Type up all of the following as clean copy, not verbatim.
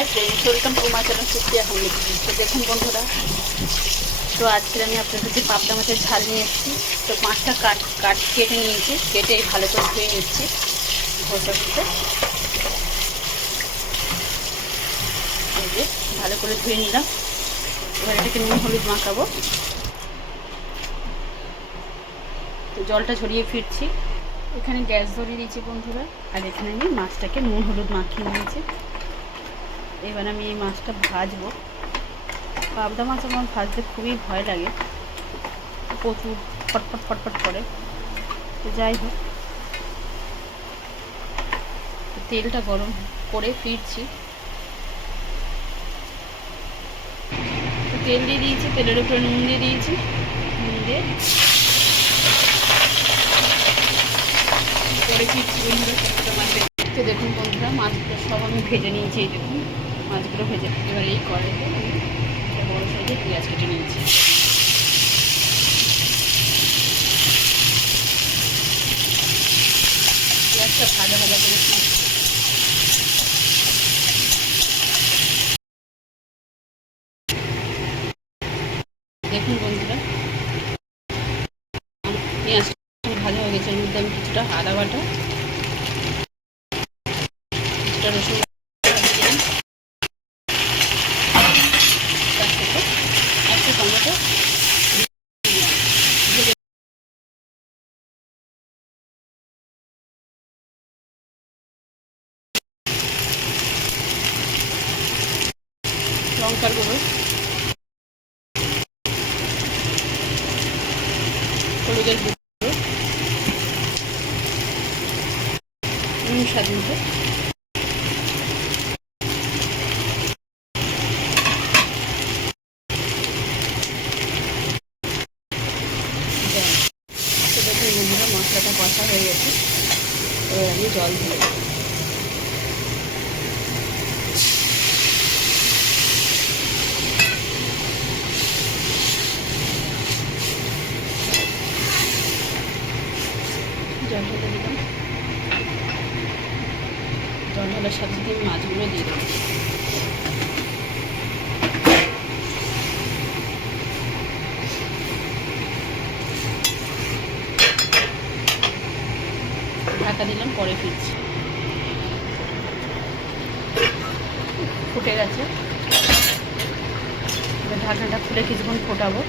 Hi friends, welcome to my channel Supti এখন লিখছি। তো দেখুন বন্ধুরা, তো আজকে আমি আপনার কাছে পাবদা মাছের ঝাল নিয়ে এসেছি। তো মাছটা কেটে নিয়েছি, কেটে ভালো করে ধুয়ে নিচ্ছি ঘষে ঘষে। এই যে ভালো করে ধুয়ে নিলাম। এবার এটাকে নুন হলুদ মাখাবো। তো জলটা ঝরিয়ে ফিরছি। এখানে গ্যাস ধরিয়ে দিয়েছি বন্ধুরা, আর এখানে আমি মাছটাকে নুন হলুদ মাখিয়ে নিয়েছি। এবার আমি এই মাছটা ভাজবো। পাবদা মাছ আমার ভাজতে খুবই ভয় লাগে, প্রচুর ফটফট ফটফট করে। তো যাই হোক, তেলটা গরম করে ফিরছি। তো তেল দিয়ে দিয়েছি, তেলের উপরে নুন দিয়ে দিয়েছি। নুন দিয়ে করে ফিরছি বন্ধুরা সবটা মাছ। তো দেখুন বন্ধুরা, মাছগুলো সব আমি ভেজে নিয়েছি। এই দেখুন মাছগুলো ভেজে। এবার এই কড়াইতে আমি একটা বড় সাইজের পেঁয়াজ কেটে নিয়েছি। পেঁয়াজটা ভাজা ভাজা করে দেখুন বন্ধুরা, পেঁয়াজটা ভাজা হয়ে গেছে। এর মধ্যে আমি কিছুটা আদা বাটা, কিছুটা রসুন দিলাম, তার সাথে একটা টমেটো লঙ্কার গুঁড়ো, হলুদের গুঁড়ো, নুন স্বাদ মতো, দেখুন বন্ধুরা মশলাটা কষা হয়ে গেছে। এবার আমি জল দিয়ে দেবো। জল ঢেলে দিলাম। জল ঢালার সাথে সাথে আমি মাছগুলো দিয়ে দেবো। ঢাকা দিলাম, পরে ফিরছি। ফুটে গেছে। এবার ঢাকনাটা খুলে কিছুক্ষণ ফোটাবো।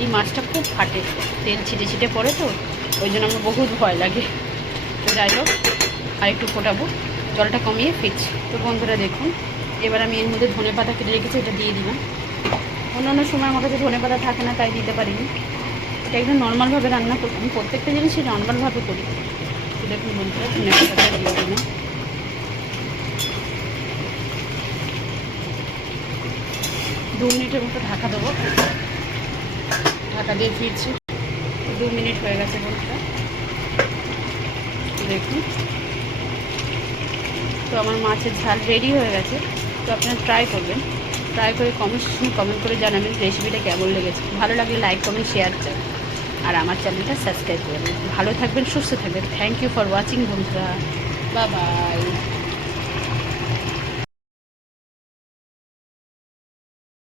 এই মাছটা খুব ফাটে, তেল ছিটে ছিটে পড়ে, তো ওই জন্য আমার বহুত ভয় লাগে। তো যাই হোক, আর একটু ফোটাবো, জলটা কমিয়ে ফিরছি। তো বন্ধুরা দেখুন, এবার আমি এর মধ্যে ধনে পাতা কেটে রেখেছি, এটা দিয়ে দিলাম। অন্য সময় আমার কাছে ধনে পাতা থাকে না, তাই দিতে পারিনি। এটা একদম নর্মালভাবে রান্না করি, আমি প্রত্যেকটা জিনিসই নর্মালভাবে করি। তো দেখুন বন্ধুরা, ধনে পাতাটা দিয়ে দিলাম। 2 মিনিটের মতো ঢাকা দেবো। ঢাকা দিয়ে ফিরছি। 2 মিনিট হয়ে গেছে বন্ধুরা, দেখুন। তো আমার মাছের ঝাল রেডি হয়ে গেছে। তো আপনারা ট্রাই করবেন, ট্রাই করে কমেন্ট করে জানাবেন রেসিপিটা কেমন লেগেছে। ভালো লাগলে লাইক কমেন্ট শেয়ার চান, আর আমার চ্যানেলটা সাবস্ক্রাইব করবেন। ভালো থাকবেন, সুস্থ থাকবেন। থ্যাংক ইউ ফর ওয়াচিং বন্ধুরা, বাই বাই।